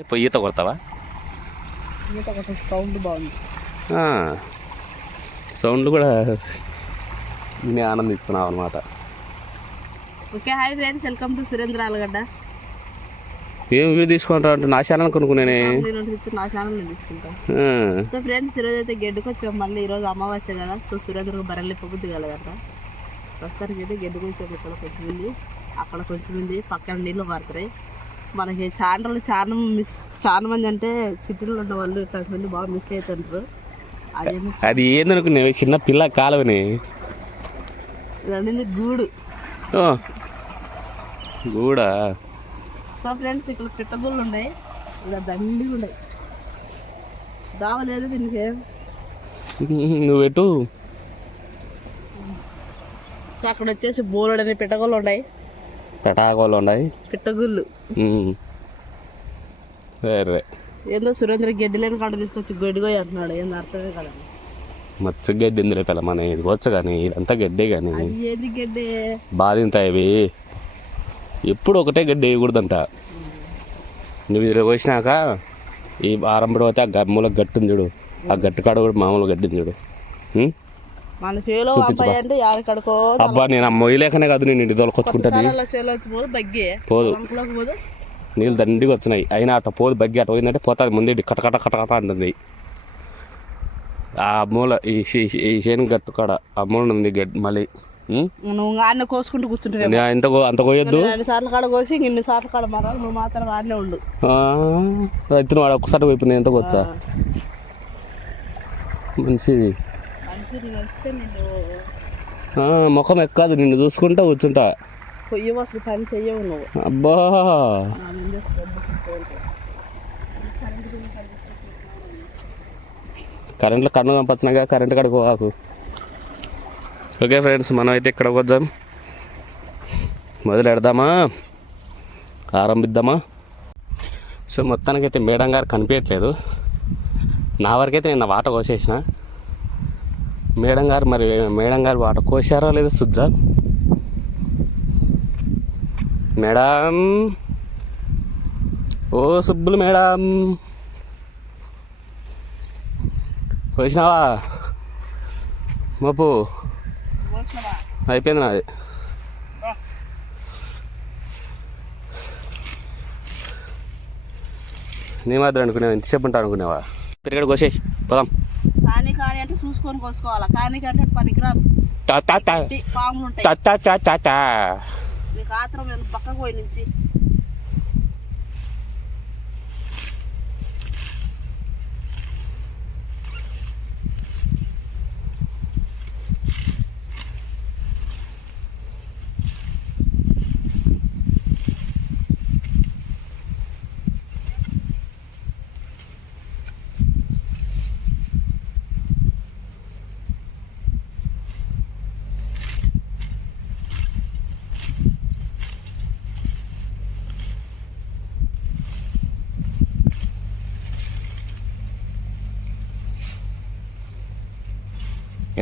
పోయి ఈత కొడతావా? సౌండ్ బాగుంది. సౌండ్ కూడా నేను ఆనందిస్తున్నావు అనమాట okay hi friends welcome to Surendra Alagadda. ఏం వీడియో తీసుకుంటావు అంటే నా ఛానల్ కొనుక్కునే నేను నా ఛానల్ తీసుకుంటాం. సో ఫ్రెండ్స్ ఈరోజు అయితే గెడ్డుకు వచ్చాం. మళ్ళీ ఈరోజు అమావాస్య కదా సో సురేంద్రకు బర్రెలు పొద్దు కలగట ప్రస్తుతానికి అయితే గెడ్డుకు వచ్చాం. ఇక్కడ కొంచెం ఉంది. అక్కడ కొంచెం ఉంది. పక్కన నీళ్ళు పారుతాయి మనకి చాలా రోజులు చాలా మిస్ చాలా మంది అంటే సిటీలో ఉన్న వాళ్ళు కొంతమంది బాగా మిస్ అవుతుంటారు అది ఏందనుకునే చిన్న పిల్ల కాలువని? ఇదండి గూడు. కూడా సో ఫ్రెండ్స్ ఇక్కడ పిట్టగుళ్ళు ఉన్నాయి. ఇలా దండి ఉన్నాయి. దావలేదు దీనికి. నువ్వు ఎటు? సో అక్కడ వచ్చేసి బోలెడు అనే పిట్టగుళ్ళు ఉన్నాయి. పెటాకోలు ఉన్నాయి. పిట్టగుళ్ళు. సరే. ఏందో సురేంద్ర గడ్డి లేని కాడ తీసుకొచ్చి గడ్డిగోయి అంటున్నాడు. ఏందో అర్థమే కదా మచ్చ గడ్డి ఇందులో పిల్ల మన ఇది వచ్చు కానీ ఇదంతా గడ్డే కానీ. ఏది గడ్డి? బాధింతాయి ఇవి. ఎప్పుడు ఒకటే గడ్డి వేయకూడదంట. నువ్వు ఇది వచ్చినాక ఈ ఆరంభం అయితే ఆ గమ్ముల గట్టు ఉంది చూడు. ఆ గట్టు కాడ కూడా మామూలు గడ్డి ఉంది చూడు? మన చేలో అంటే యాడకడుకో అబ్బా నేను ఆ మొయ్యలేకనే కాదు నేను ఇంటి పోదు బగ్గి. పోదు. నీళ్ళు దండిగా వచ్చినాయి. అయినా అట్ట పోదు బగ్గి. అట్ట పోయిందంటే పోతుంది. ముందు కటకట కటకట అంటుంది. ఆ మూల ఈ శేను గట్టు కాడ ఆ మూల ఉంది గడ్డి మళ్ళీ? నువ్వు ఆడనే కోసుకుంటూ కూర్చుంటున్నావు నేను అంత కోయొద్దు. రెండు సార్లు కాడ కోసి ఇన్ని సార్లు కాడ మరాలు. నువ్వు మాత్రం ఆడనే ఉండు. రైతును వాడు ఒక్కసారి నేను ఎంత వచ్చా? మంచిది. ముఖం ఎక్కదు నిన్ను చూసుకుంటా కూర్చుంటా. పొయ్యి అసలు పని చెయ్యవు నువ్వు. అబ్బా. కరెంట్లో కన్ను పంపించినాక కరెంట్ కడుకో ఆకు ఓకే ఫ్రెండ్స్ మనం అయితే ఇక్కడ వద్దాం మొదలు పెడదామా ఆరంభిద్దామా? సో మొత్తానికైతే మేడం గారు కనిపించట్లేదు. నా వరకైతే నేను వాట కోసేసిన. మేడం గారు మరి మేడం గారు వాట కోసారా లేదా చూద్దాం మేడం. ఓ సుబ్బులు మేడం. వచ్చినావా మప్పు అయిపోయింది నాది. నీ మాత్రం అనుకునేవా? ఎంతసేపు ఉంటా అనుకునేవా? పెరిగాడు కోసేయి పోదాం. కానీ కానీ అంటే చూసుకొని కోసుకోవాలా కానీ అంటే పనికిరాదు. పాములు ఉంటాయి. నీకు ఆత్రం పక్కకు పోయి నుంచి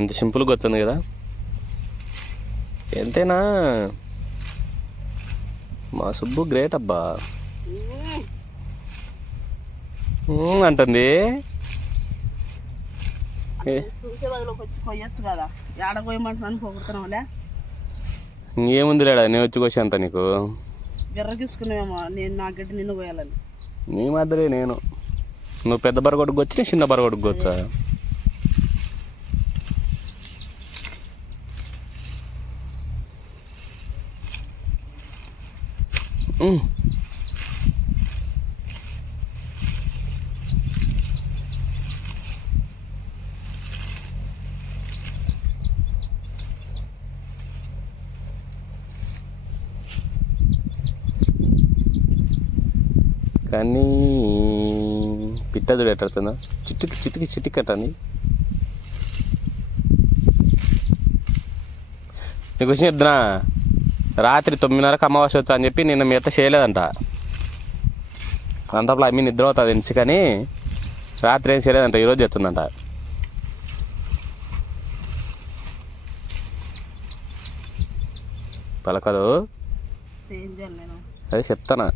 ఎంత సింపుల్గా వచ్చింది కదా. ఎంతేనా మా సుబ్బు గ్రేట్ అబ్బా. అంటుంది. ఏ, చూసే బదులోకి వచ్చి కొయ్యొచ్చు కదా. ఏడ కొయ్యమంటున్నాను పొగుడుతున్నావులే. ఇంకేముంది లేడా? నేను వచ్చి కోసి అంత నీకు? బిర్ర తీసుకునేమో నేను నా గడ్డి నిన్ను కొయ్యాలని. నీ మాదిరే నేను. నువ్వు పెద్ద బరగొడుకు వచ్చి నేను చిన్న బరగొడుకు వచ్చా కానీ పిట్ట చూడు ఎట్టుందా చిట్టుకి చిట్టుకి చిట్టుకి కట్టండి నీకు వచ్చిన చెప్తున్నా. రాత్రి తొమ్మిదిన్నరకు అమావాస్య వచ్చా అని చెప్పి నిన్న మిగతా చేయలేదంట. అంతప్పుడు అమ్మి నిద్ర అవుతుంది తెలిసి కానీ రాత్రి ఏం చేయలేదంట ఈరోజు చెప్తుందంట. పలకదు. అదే చెప్తానా.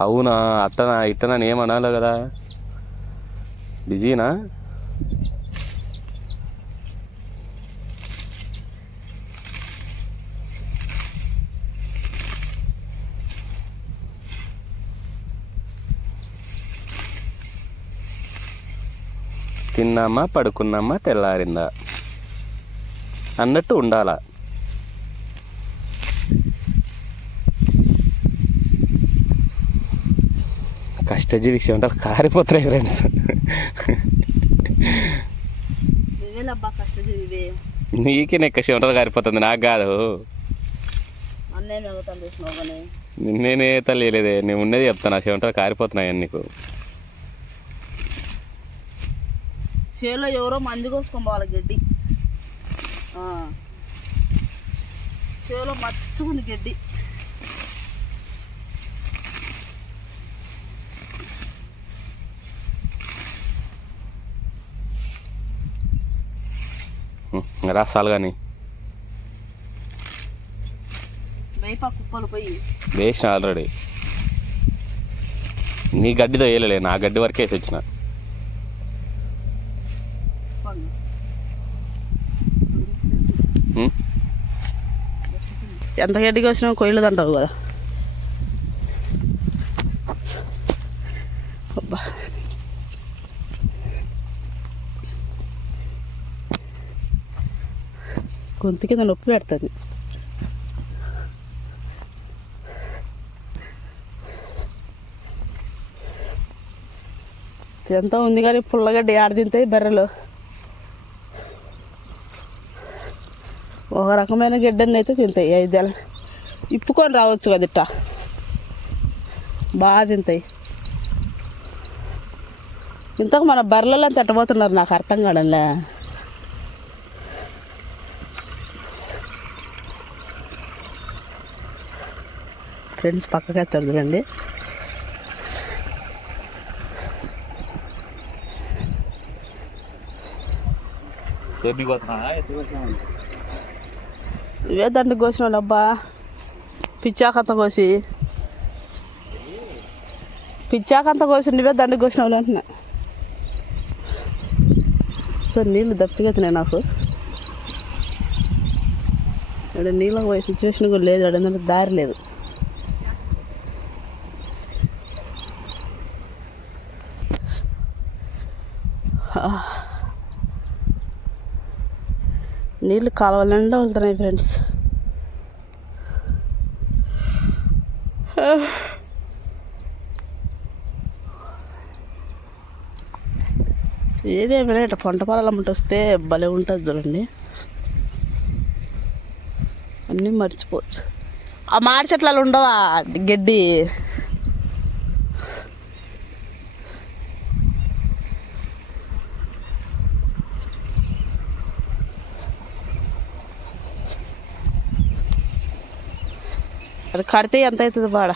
అవునా అట్టనా ఇట్టనా ఏమనాలి కదా. బిజీనా? తిన్నామా పడుకున్నామా తెల్లారిందా? అన్నట్టు ఉండాలా. కష్టజీవి ఉంటారు కారిపోతున్నాయి ఫ్రెండ్స్ నీకే నెక్క చెమటలు కారిపోతుంది నాకు కాదు. మెగుతాను చూసినావు కానీ. నేనే నేను ఉన్నది చెప్తాను చెమటలు కారిపోతున్నాయని నీకు. చేలో ఎవరో మంది కోసుకొని పోవాలి గడ్డి. చేలో మచ్చుకుంది గడ్డి. రాసాలు కానీ. కుప్పలు పోయి. వేసిన ఆల్రెడీ. నీ గడ్డితో వేయలే నా గడ్డి వరకే వేసి వచ్చిన. ఎంత గడ్డికి వచ్చినా కొయ్యలేదు అంటావు కదా. అబ్బా. గొంతు కింద నొప్పి పెడుతుంది. ఎంత ఉంది కానీ పుల్లగడ్డి ఆడ తింటాయి బర్రెలు. ఒక రకమైన గిడ్డని అయితే తింటాయి. ఐదేళ్ళ ఇప్పుకొని రావచ్చు కదా ఇట్ట. బాగా తింటాయి. ఇంతకు మన బర్రెలలో తిట్టబోతున్నారు నాకు అర్థం కాడంలే ఫ్రెండ్స్ పక్కకి వచ్చారు చూడండి. ఇవే దండి కోసినాడు అబ్బా. పిచ్చాకంత కోసి. పిచ్చాకంత కోసి నువ్వే దండి కోసిన అంటున్నా. సో నీళ్ళు దప్పిగతున్నాయి నాకు. ఇక్కడ నీళ్ళకి పోయే సిచ్యువేషన్ కూడా లేదు ఇక్కడ ఏంటంటే దారి లేదు. నీళ్ళు కాలువల నిండా వెళ్తున్నాయి ఫ్రెండ్స్ ఏదేమైనా ఇట్లా పంట పొలాల అమ్మటి వస్తే భలే ఉంటుంది చూడండి. అన్నీ మర్చిపోవచ్చు. ఆ మాడి చెట్లు ఉండవా గడ్డి? అది కడితే ఎంత అవుతుంది బాడ?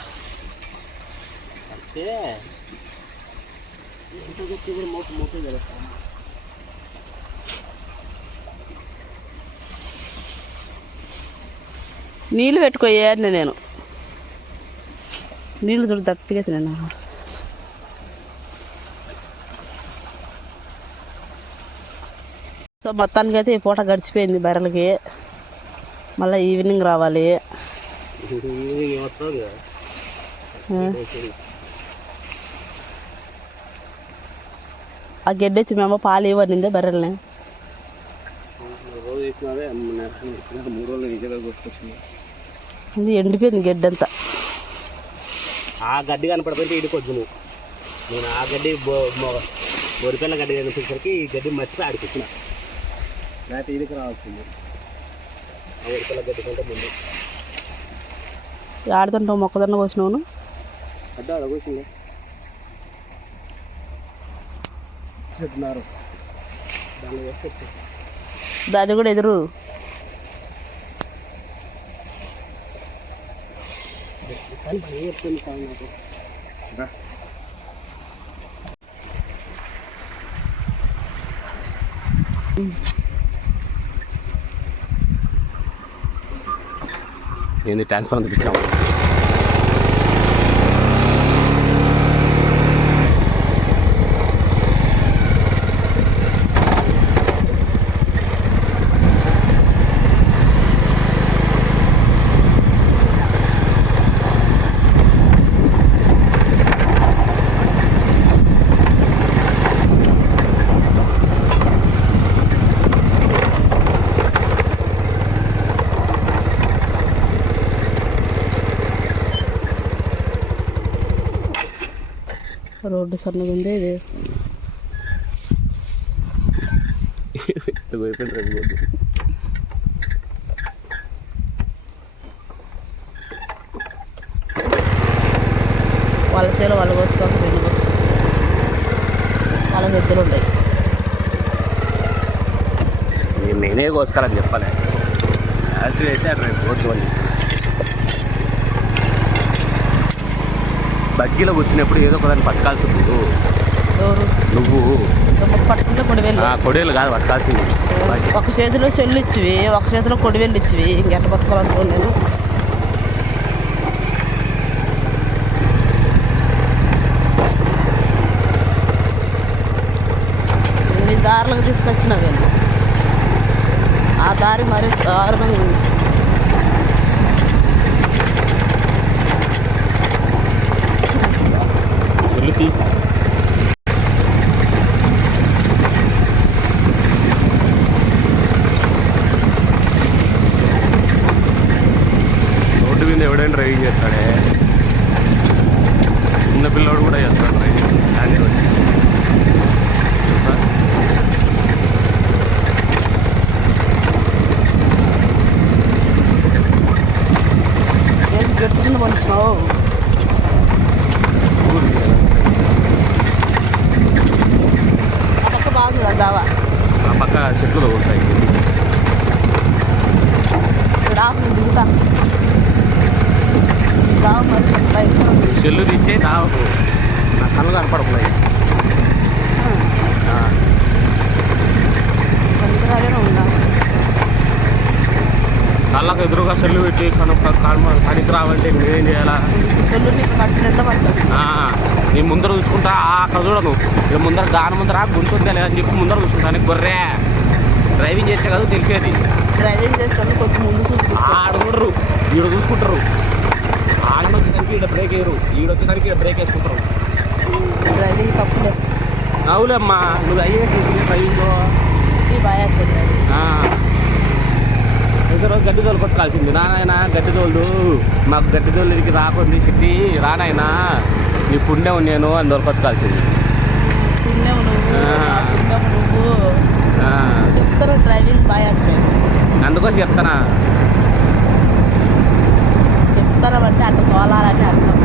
నీళ్ళు పెట్టుకోయాను నేను. నీళ్ళు చూడు దప్పిగా తిన్నాను సో మొత్తానికి అయితే ఈ పూట గడిచిపోయింది బర్రెలకి మళ్ళీ ఈవినింగ్ రావాలి. ఆ. ఆ గడ్డి వచ్చి మేము పాలు ఇవ్వనిందే బర్రెల్ని. ఇది ఎండిపోయింది గడ్డి అంతా ఆ గడ్డి కనపడిపోతే ఇడికి వద్దు నువ్వు. నేను ఆ గడ్డి బొరిపిల్ల గడ్డి కనిపించేసరికి ఈ గడ్డి మర్చిపోయి ఆడికి వచ్చిన లేకపోతే ఇదికి రావాల్సింది. ఆ బొరిపిల్ల గడ్డి కంటే ముందు. ఆడుతుంటావు మొక్కదన్న కోసినావును దాన్ని కూడా ఎదురు. కానీ పని చెప్తుంది సార్ రోడ్డు సన్నగా ఉంది ఇది వాళ్ళ చేలో వాళ్ళు కోసుకోక రెండు కోసుకో వాళ్ళ ఎద్దులు ఉన్నాయి నేను కోసుకోవాలని చెప్పలే అయితే అటు రేపు కూర్చోని బగ్గిలో కూర్చున్నప్పుడు ఏదో ఒకదాన్ని పట్టుకాల్సింది. ఎవరు? నువ్వు. కొడేలు కాదు పట్టుకాల్సింది. ఒక చేతిలో చెల్లు ఇచ్చివి ఒక చేతిలో కొడివేలు ఇచ్చివి ఇంకెట్ట బతకాలనుకో నేను. దారిలోకి తీసుకొచ్చిన నేను. ఆ దారి మరి దారుణంగా ఉంది చెల్లుతి రోడ్డు మీద ఎవడైనా డ్రైవింగ్ చేస్తాడే చిన్న పిల్లోడు కూడా చేస్తాడు డ్రైవింగ్ హ్యాండ్ వచ్చి తెలుసా? ఏం గట్టుకుని పంచున్నావు ఊరు మీద. ఆ పక్క బాగుంది కదా దావా ఆ పక్క చెట్లు ఉంటాయి ఇక్కడ ఆపు నేను దిగుతా దావా మరి బయట ఉంది. చెల్లు తెచ్చే దావకు నా కళ్ళు కనపడకున్నాయి పనికిరాగానే ఉన్నా కళ్ళకు సెల్లు పెట్టి కనుక పనికి రావాలంటే నేనేం చేయాలా? నీ ముందర చూసుకుంటా అక్కడ చూడను ఇక ముందర గాని ముందర గుంటుందా లేదని చెప్పి ముందర చూసుకుంటాను గొర్రె డ్రైవింగ్ చేస్తే కదా తెలిసేది. డ్రైవింగ్ చేస్తాను కొంచెం ముందు చూసుకుంటా ఆడ చూడరు ఈడ చూసుకుంటారు. ఆడ వచ్చేదానికి ఈడ బ్రేక్ వేయరు ఈడ వచ్చేదానికి ఈడ బ్రేక్ వేసుకుంటారు. డ్రైవింగ్ తప్పులే. అవులేమ్మా నువ్వు అయ్యే డ్రైవింగ్ ఈ బాగా వేస్తుంది రోజు గడ్డి తోలుకొచ్చుకోవాల్సింది నాయన గడ్డి తోలు మాకు గడ్డి తోలుకి రాకుంది చిట్టి. రానాయన నీ పుణ్యం నేను అని తోలుకొచ్చుకోవాల్సింది అందుకోసం చెప్తానా చెప్తారు అంటే అట్లా తోలాలని అర్థం.